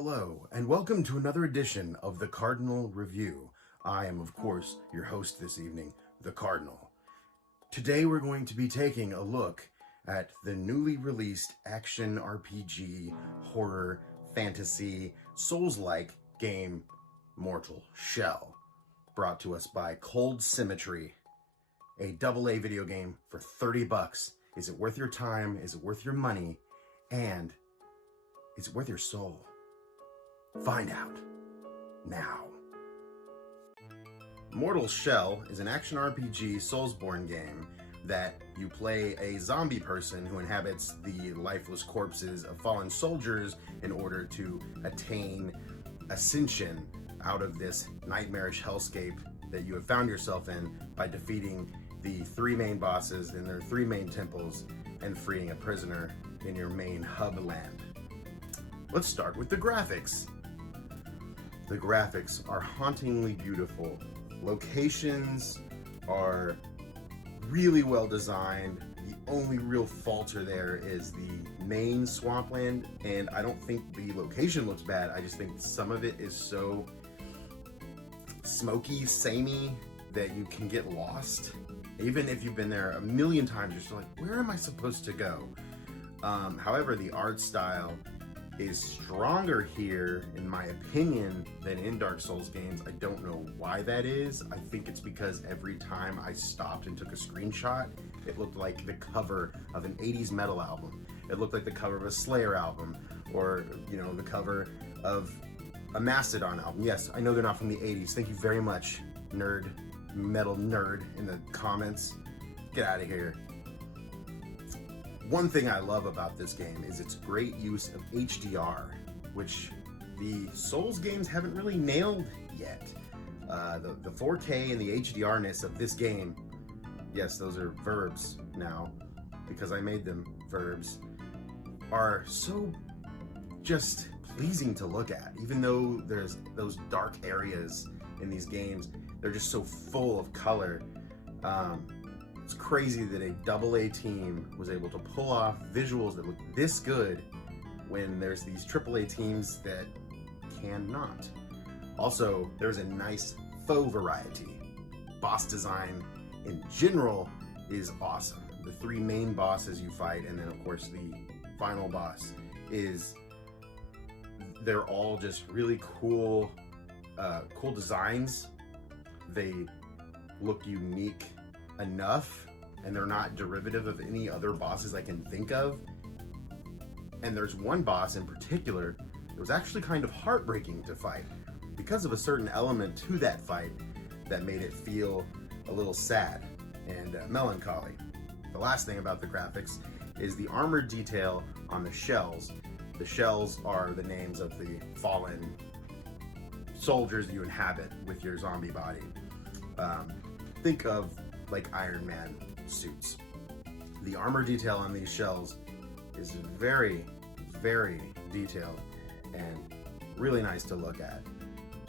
Hello, and welcome to another edition of the Cardinal Review. I am, of course, your host this evening, the Cardinal. Today we're going to be taking a look at the newly released action RPG, horror, fantasy, Souls-like game, Mortal Shell, brought to us by Cold Symmetry, a AA video game for $30. Is it worth your time? Is it worth your money? And is it worth your soul? Find out now. Mortal Shell is an action RPG Soulsborne game that you play a zombie person who inhabits the lifeless corpses of fallen soldiers in order to attain ascension out of this nightmarish hellscape that you have found yourself in by defeating the three main bosses in their three main temples and freeing a prisoner in your main hub land. Let's start with the graphics. The graphics are hauntingly beautiful. Locations are really well designed. The only real falter there is the main swampland, and I don't think the location looks bad. I just think some of it is so smoky, samey that you can get lost. Even if you've been there a million times, you're still like, where am I supposed to go? However, the art style is stronger here, in my opinion, than in Dark Souls games. I don't know why that is. I think it's because every time I stopped and took a screenshot, it looked like the cover of an 80s metal album. It looked like the cover of a Slayer album, or, the cover of a Mastodon album. Yes, I know they're not from the 80s. Thank you very much, metal nerd in the comments. Get out of here. One thing I love about this game is its great use of HDR, which the Souls games haven't really nailed yet. The 4K and the HDR-ness of this game, yes, those are verbs now, because I made them verbs, are so just pleasing to look at. Even though there's those dark areas in these games, they're just so full of color. It's crazy that a AA team was able to pull off visuals that look this good when there's these AAA teams that cannot. Also, there's a nice faux variety. Boss design in general is awesome. The three main bosses you fight, and then of course the final boss, they're all just really cool designs. They look unique enough, and they're not derivative of any other bosses I can think of. And there's one boss in particular that was actually kind of heartbreaking to fight because of a certain element to that fight that made it feel a little sad and melancholy. The last thing about the graphics is the armor detail on the shells. The shells are the names of the fallen soldiers you inhabit with your zombie body. Think of like Iron Man suits. The armor detail on these shells is very, very detailed and really nice to look at.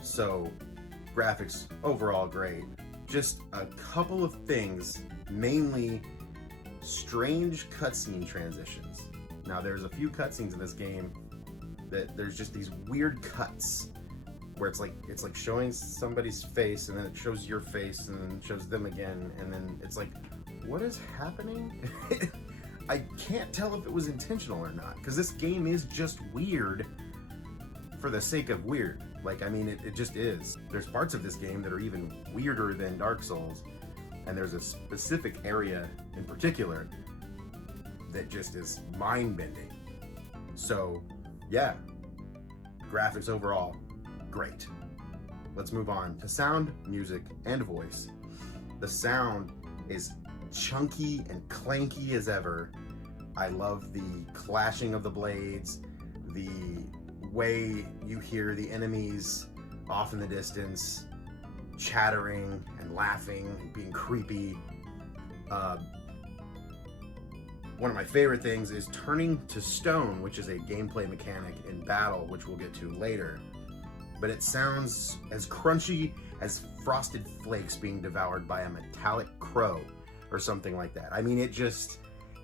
So, graphics overall great. Just a couple of things, mainly strange cutscene transitions. Now, there's a few cutscenes in this game that there's just these weird cuts where it's like showing somebody's face, and then it shows your face, and then it shows them again, and then it's like, what is happening? I can't tell if it was intentional or not, because this game is just weird for the sake of weird. It just is. There's parts of this game that are even weirder than Dark Souls, and there's a specific area in particular that just is mind-bending. So, yeah, graphics overall, great. Let's move on to sound, music, and voice. The sound is chunky and clanky as ever. I love the clashing of the blades, the way you hear the enemies off in the distance, chattering and laughing and being creepy. One of my favorite things is turning to stone, which is a gameplay mechanic in battle, which we'll get to later. But it sounds as crunchy as frosted flakes being devoured by a metallic crow or something like that.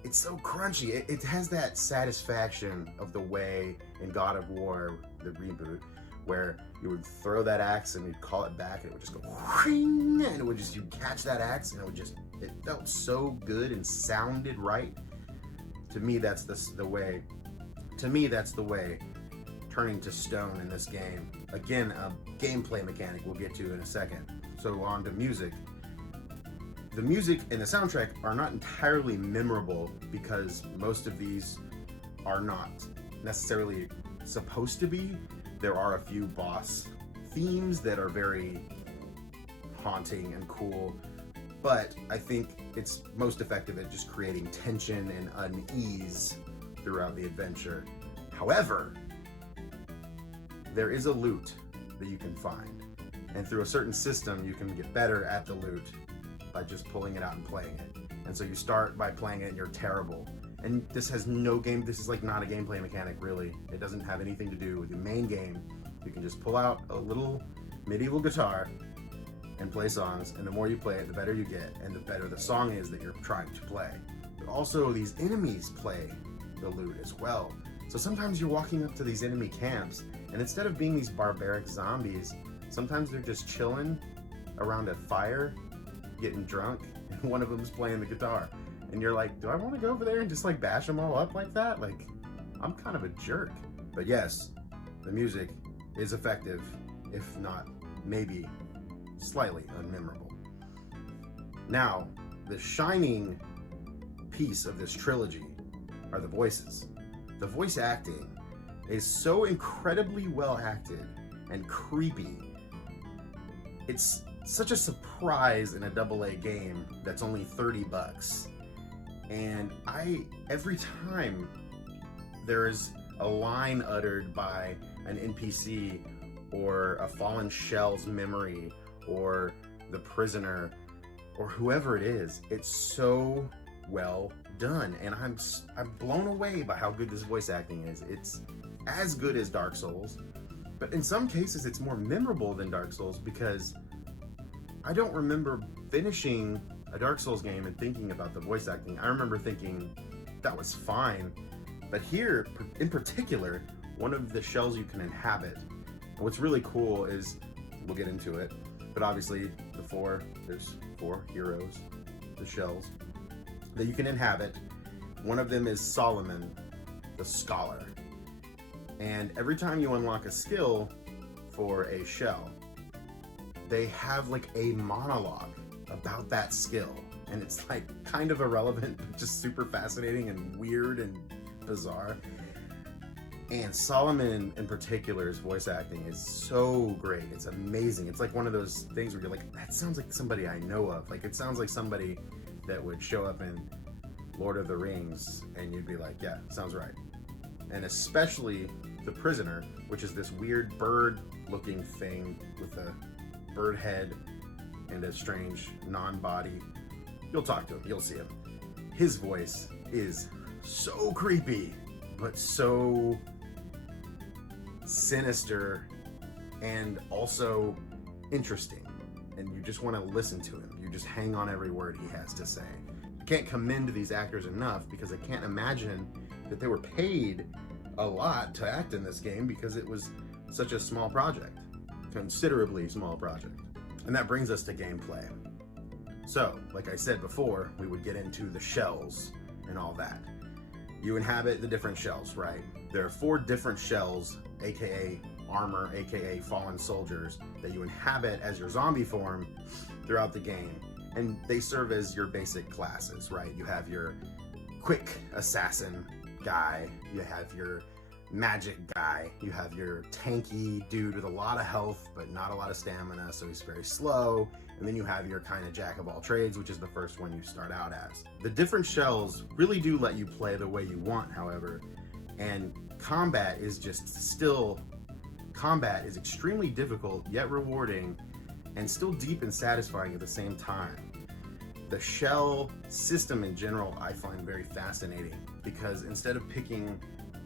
It's so crunchy. It has that satisfaction of the way in God of War the reboot, where you would throw that axe and you'd call it back and it would just go whing, and it would just, you'd catch that axe and it felt so good and sounded right. To me, that's the way turning to stone in this game. Again, a gameplay mechanic we'll get to in a second. So on to music. The music and the soundtrack are not entirely memorable because most of these are not necessarily supposed to be. There are a few boss themes that are very haunting and cool, but I think it's most effective at just creating tension and unease throughout the adventure. However, there is a loot that you can find, and through a certain system you can get better at the loot by just pulling it out and playing it. And so you start by playing it and you're terrible. And this is like not a gameplay mechanic really. It doesn't have anything to do with the main game. You can just pull out a little medieval guitar and play songs, and the more you play it, the better you get, and the better the song is that you're trying to play. But also these enemies play the lute as well. So sometimes you're walking up to these enemy camps, and instead of being these barbaric zombies, sometimes they're just chilling around a fire, getting drunk, and one of them's playing the guitar. And you're like, do I want to go over there and just like bash them all up like that? Like, I'm kind of a jerk. But yes, the music is effective, if not maybe slightly unmemorable. Now, the shining piece of this trilogy are the voices. The voice acting is so incredibly well acted and creepy. It's such a surprise in a AA game that's only $30. And every time there's a line uttered by an NPC or a fallen shell's memory or the prisoner or whoever it is, it's so well done, and I'm blown away by how good this voice acting is. It's as good as Dark Souls, but in some cases it's more memorable than Dark Souls, because I don't remember finishing a Dark Souls game and thinking about the voice acting. I remember thinking that was fine, but here in particular, one of the shells you can inhabit, and what's really cool is, we'll get into it, but obviously there's four heroes, the shells that you can inhabit. One of them is Solomon, the Scholar. And every time you unlock a skill for a shell, they have like a monologue about that skill. And it's like kind of irrelevant, but just super fascinating and weird and bizarre. And Solomon in particular's voice acting is so great. It's amazing. It's like one of those things where you're like, that sounds like somebody I know of. Like, it sounds like somebody that would show up in Lord of the Rings, and you'd be like, yeah, sounds right. And especially the prisoner, which is this weird bird-looking thing with a bird head and a strange non-body. You'll talk to him, you'll see him. His voice is so creepy, but so sinister and also interesting. And you just want to listen to him. You just hang on every word he has to say. I can't commend these actors enough, because I can't imagine that they were paid a lot to act in this game, because it was such a small project, considerably small project. And that brings us to gameplay. So, like I said before, we would get into the shells and all that. You inhabit the different shells, right? There are 4 different shells, aka armor, aka fallen soldiers, that you inhabit as your zombie form throughout the game. And they serve as your basic classes, right? You have your quick assassin guy, you have your magic guy, you have your tanky dude with a lot of health but not a lot of stamina, so he's very slow, and then you have your kind of jack of all trades, which is the first one you start out as. The different shells really do let you play the way you want, however, and combat is extremely difficult yet rewarding, and still deep and satisfying at the same time. The shell system in general I find very fascinating, because instead of picking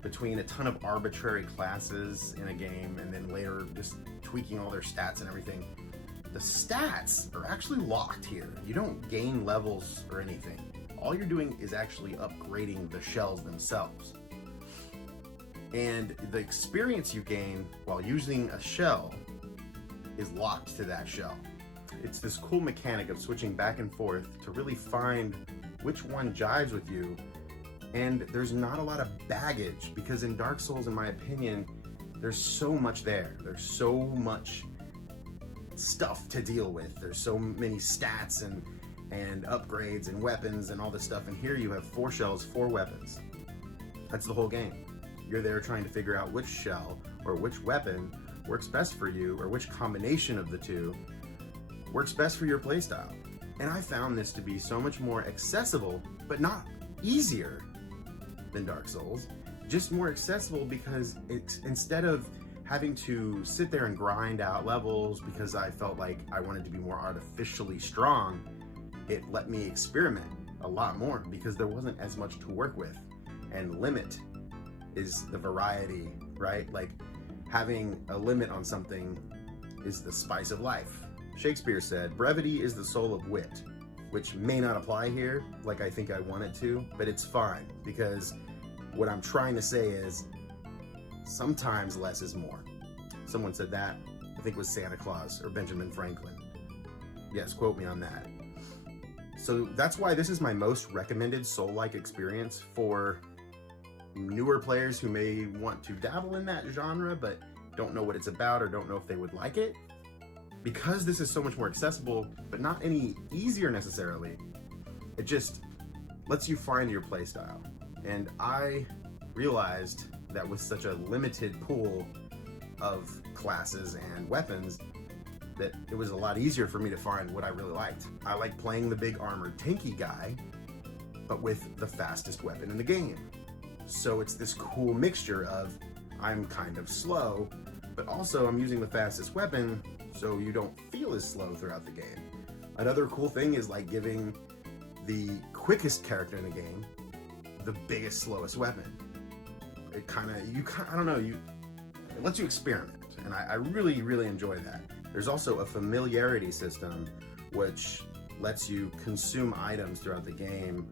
between a ton of arbitrary classes in a game and then later just tweaking all their stats and everything, the stats are actually locked here. You don't gain levels or anything. All you're doing is actually upgrading the shells themselves. And the experience you gain while using a shell is locked to that shell. It's this cool mechanic of switching back and forth to really find which one jives with you. And there's not a lot of baggage, because in Dark Souls, in my opinion, there's so much there. There's so much stuff to deal with. There's so many stats and upgrades and weapons and all this stuff. And here you have 4 shells, 4 weapons. That's the whole game. You're there trying to figure out which shell or which weapon works best for you, or which combination of the two works best for your playstyle. And I found this to be so much more accessible, but not easier than Dark Souls. Just more accessible because it's, instead of having to sit there and grind out levels because I felt like I wanted to be more artificially strong, it let me experiment a lot more because there wasn't as much to work with. And limit is the variety, right? Like, having a limit on something is the spice of life. Shakespeare said, "Brevity is the soul of wit," which may not apply here like I think I want it to, but it's fine, because what I'm trying to say is sometimes less is more. Someone said that. I think it was Santa Claus or Benjamin Franklin. Yes, quote me on that. So that's why this is my most recommended Soul-like experience for newer players who may want to dabble in that genre but don't know what it's about or don't know if they would like it. Because this is so much more accessible, but not any easier necessarily, it just lets you find your playstyle. And I realized that with such a limited pool of classes and weapons, that it was a lot easier for me to find what I really liked. I like playing the big armored tanky guy, but with the fastest weapon in the game. So it's this cool mixture of, I'm kind of slow, but also I'm using the fastest weapon, so you don't feel as slow throughout the game. Another cool thing is like giving the quickest character in the game the biggest, slowest weapon. It I don't know, it lets you experiment, and I really, really enjoy that. There's also a familiarity system which lets you consume items throughout the game,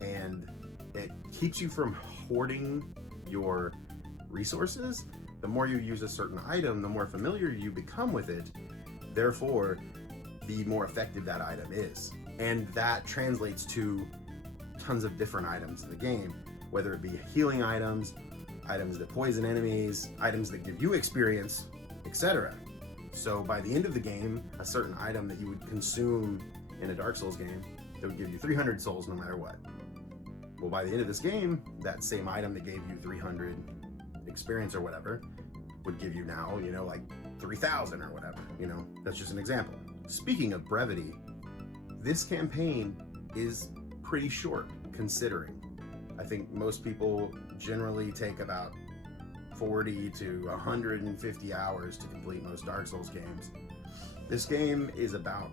and it keeps you from hoarding your resources. The more you use a certain item, the more familiar you become with it, therefore the more effective that item is. And that translates to tons of different items in the game, whether it be healing items, items that poison enemies, items that give you experience, etc. So by the end of the game, a certain item that you would consume in a Dark Souls game, that would give you 300 souls no matter what. Well, by the end of this game, that same item that gave you 300 experience or whatever would give you now, like 3,000 or whatever, that's just an example. Speaking of brevity, this campaign is pretty short considering. I think most people generally take about 40 to 150 hours to complete most Dark Souls games. This game is about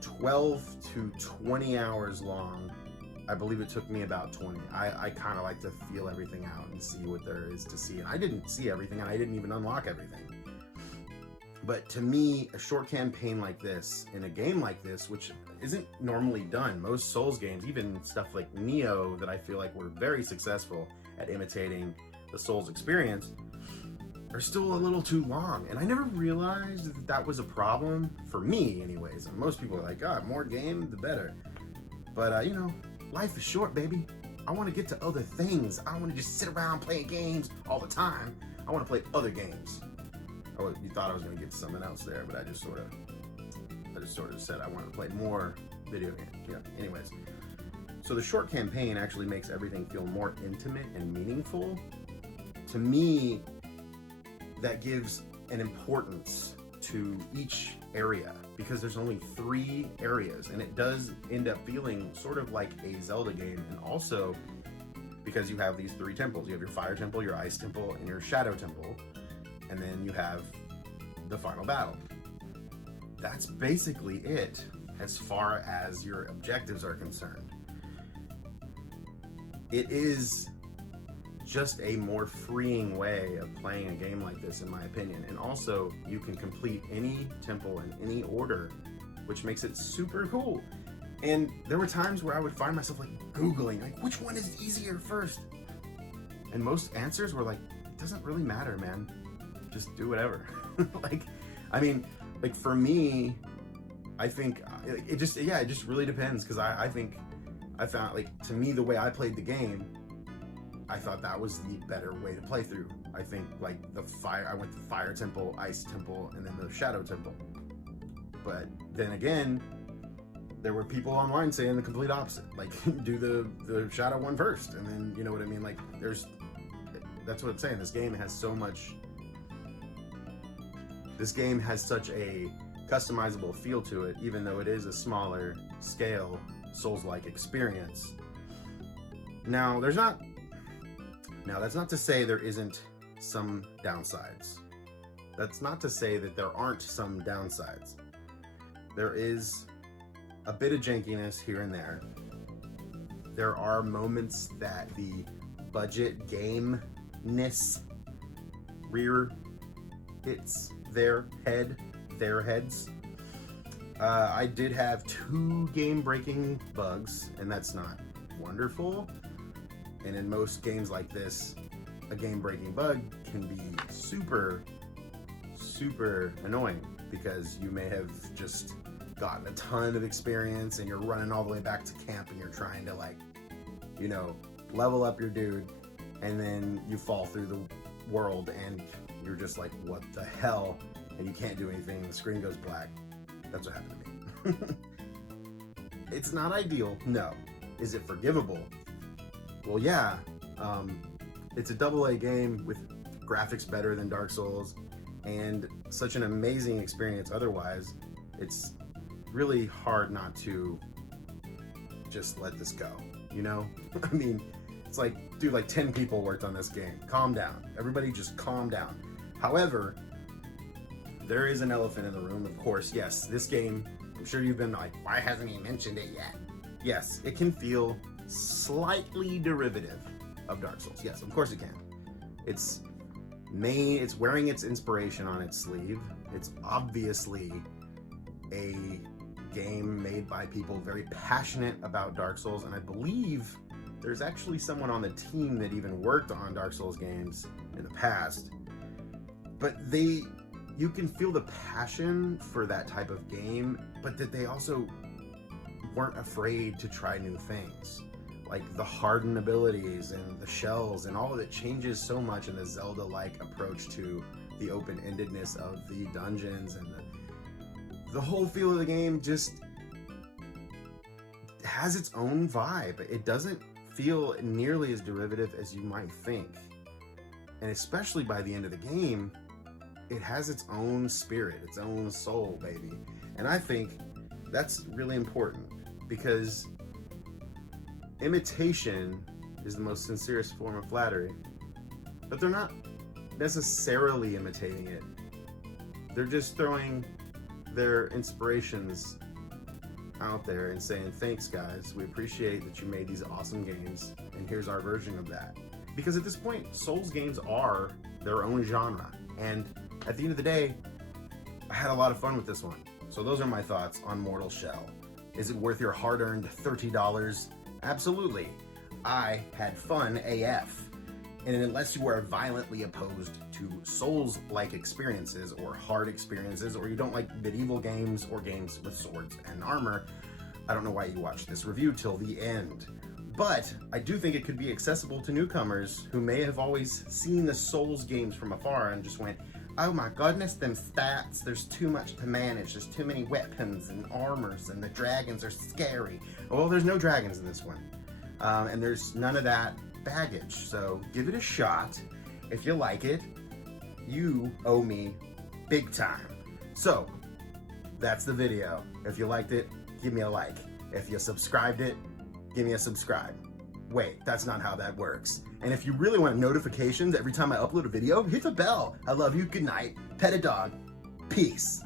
12 to 20 hours long. I believe it took me about 20. I kind of like to feel everything out and see what there is to see. And I didn't see everything, and I didn't even unlock everything. But to me, a short campaign like this, in a game like this, which isn't normally done, most Souls games, even stuff like Neo, that I feel like were very successful at imitating the Souls experience, are still a little too long. And I never realized that that was a problem, for me anyways. And most people are like, God, more game, the better. But, life is short, baby. I want to get to other things. I don't want to just sit around playing games all the time. I want to play other games. Oh, you thought I was going to get to something else there, but I just sort of said I wanted to play more video games. Yeah, anyways. So the short campaign actually makes everything feel more intimate and meaningful. To me, that gives an importance to each area, because there's only 3 areas, and it does end up feeling sort of like a Zelda game. And also because you have these 3 temples. You have your fire temple, your ice temple, and your shadow temple. And then you have the final battle. That's basically it as far as your objectives are concerned. It is just a more freeing way of playing a game like this, in my opinion. And also, you can complete any temple in any order, which makes it super cool. And there were times where I would find myself like Googling, like, which one is easier first? And most answers were like, it doesn't really matter, man. Just do whatever. Like, I mean, like for me, I think it just really depends. Cause I think I found, like, to me, the way I played the game, I thought that was the better way to play through. I think like I went to Fire Temple, Ice Temple, and then the Shadow Temple. But then again, there were people online saying the complete opposite. Like, do the Shadow one first, and then, you know what I mean? Like, that's what I'm saying. This game has such a customizable feel to it, even though it is a smaller scale Souls-like experience. Now, that's not to say there isn't some downsides. That's not to say that there aren't some downsides. There is a bit of jankiness here and there. There are moments that the budget game-ness rear its their heads. I did have 2 game-breaking bugs, and that's not wonderful. And in most games like this, a game-breaking bug can be super, super annoying, because you may have just gotten a ton of experience and you're running all the way back to camp and you're trying to, like, you know, level up your dude, and then you fall through the world and you're just like, what the hell? And you can't do anything. The screen goes black. That's what happened to me. It's not ideal, no. Is it forgivable? Well, yeah. It's a AA game with graphics better than Dark Souls and such an amazing experience otherwise. It's really hard not to just let this go, you know? I mean, it's like, dude, like 10 people worked on this game. Calm down. Everybody just calm down. However, there is an elephant in the room, of course. Yes, this game, I'm sure you've been like, why hasn't he mentioned it yet? Yes, it can feel slightly derivative of Dark Souls. Yes, of course it can. It's wearing its inspiration on its sleeve. It's obviously a game made by people very passionate about Dark Souls, and I believe there's actually someone on the team that even worked on Dark Souls games in the past. But you can feel the passion for that type of game, but that they also weren't afraid to try new things. Like the hardened abilities and the shells, and all of it changes so much in the Zelda-like approach to the open-endedness of the dungeons, and the whole feel of the game just has its own vibe. It doesn't feel nearly as derivative as you might think. And especially by the end of the game, it has its own spirit, its own soul, baby. And I think that's really important, because imitation is the most sincerest form of flattery, but they're not necessarily imitating it. They're just throwing their inspirations out there and saying, thanks guys, we appreciate that you made these awesome games, and here's our version of that. Because at this point, Souls games are their own genre, and at the end of the day, I had a lot of fun with this one. So those are my thoughts on Mortal Shell. Is it worth your hard-earned $30? Absolutely. I had fun AF. And unless you are violently opposed to Souls-like experiences or hard experiences, or you don't like medieval games or games with swords and armor, I don't know why you watched this review till the end. But I do think it could be accessible to newcomers who may have always seen the Souls games from afar and just went, oh my goodness, them stats, there's too much to manage, there's too many weapons and armors, and the dragons are scary. Well, there's no dragons in this one. And there's none of that baggage, so give it a shot. If you like it, you owe me big time. So, that's the video. If you liked it, give me a like. If you subscribed it, give me a subscribe. Wait, that's not how that works. And if you really want notifications every time I upload a video, hit the bell. I love you, good night, pet a dog, peace.